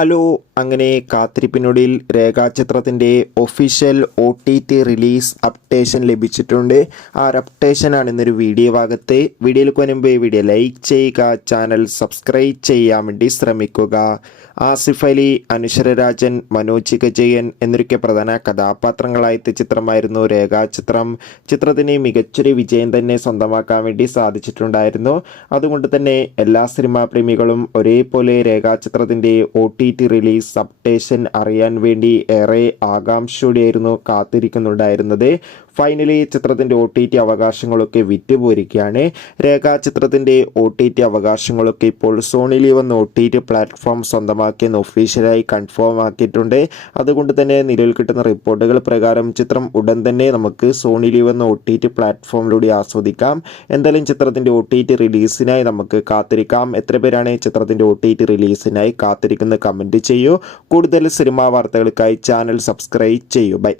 Hello, അങ്ങനെ കാത്തിരിപ്പിനൊടുവിൽ രേഖാചിത്രത്തിൻ്റെ official OTT release updation ലഭിച്ചിട്ടുണ്ട്. ആ ഒരു അപ്ഡേഷനാണ് ഇന്നൊരു വീഡിയോ ഭാഗത്ത്. വീഡിയോയിലേക്ക് വരുമ്പോൾ വീഡിയോ ലൈക്ക് ചെയ്യുക, ചാനൽ സബ്സ്ക്രൈബ് ചെയ്യാൻ വേണ്ടി ശ്രമിക്കുക. ആസിഫ് അലി, അനശ്വര രാജൻ, മനോജ് ഗജയൻ എന്നൊക്കെ പ്രധാന കഥാപാത്രങ്ങളായ ചിത്രമായിരുന്നു രേഖാചിത്രം. ചിത്രത്തിന് മികച്ചൊരു വിജയം തന്നെ സ്വന്തമാക്കാൻ വേണ്ടി സാധിച്ചിട്ടുണ്ടായിരുന്നു. അതുകൊണ്ട് തന്നെ എല്ലാ സിനിമാ പ്രേമികളും ഒരേപോലെ രേഖാചിത്രത്തിൻ്റെ OTT റിലീസ് അപ്ഡേഷൻ അറിയാൻ വേണ്ടി ഏറെ ആകാംക്ഷയോടെയായിരുന്നു കാത്തിരിക്കുന്നുണ്ടായിരുന്നത്. ഫൈനലി ചിത്രത്തിൻ്റെ OTT അവകാശങ്ങളൊക്കെ വിറ്റുപോയിരിക്കുകയാണ്. രേഖാചിത്രത്തിൻ്റെ OTT അവകാശങ്ങളൊക്കെ ഇപ്പോൾ സോണി ലീവ് എന്ന OTT പ്ലാറ്റ്ഫോം സ്വന്തമാക്കിയെന്ന് ഒഫീഷ്യലായി കൺഫേം ആക്കിയിട്ടുണ്ട്. അതുകൊണ്ട് തന്നെ നിലവിൽ കിട്ടുന്ന റിപ്പോർട്ടുകൾ പ്രകാരം ചിത്രം ഉടൻ തന്നെ നമുക്ക് സോണി ലീവ് എന്ന OTT പ്ലാറ്റ്ഫോമിലൂടെ ആസ്വദിക്കാം. എന്തായാലും ചിത്രത്തിൻ്റെ OTT റിലീസിനായി നമുക്ക് കാത്തിരിക്കാം. എത്ര പേരാണ് ചിത്രത്തിൻ്റെ OTT റിലീസിനായി കാത്തിരിക്കുന്നത് കമൻറ്റ് ചെയ്യൂ. കൂടുതൽ സിനിമാ വാർത്തകൾക്കായി ചാനൽ സബ്സ്ക്രൈബ് ചെയ്യൂ. ബൈ.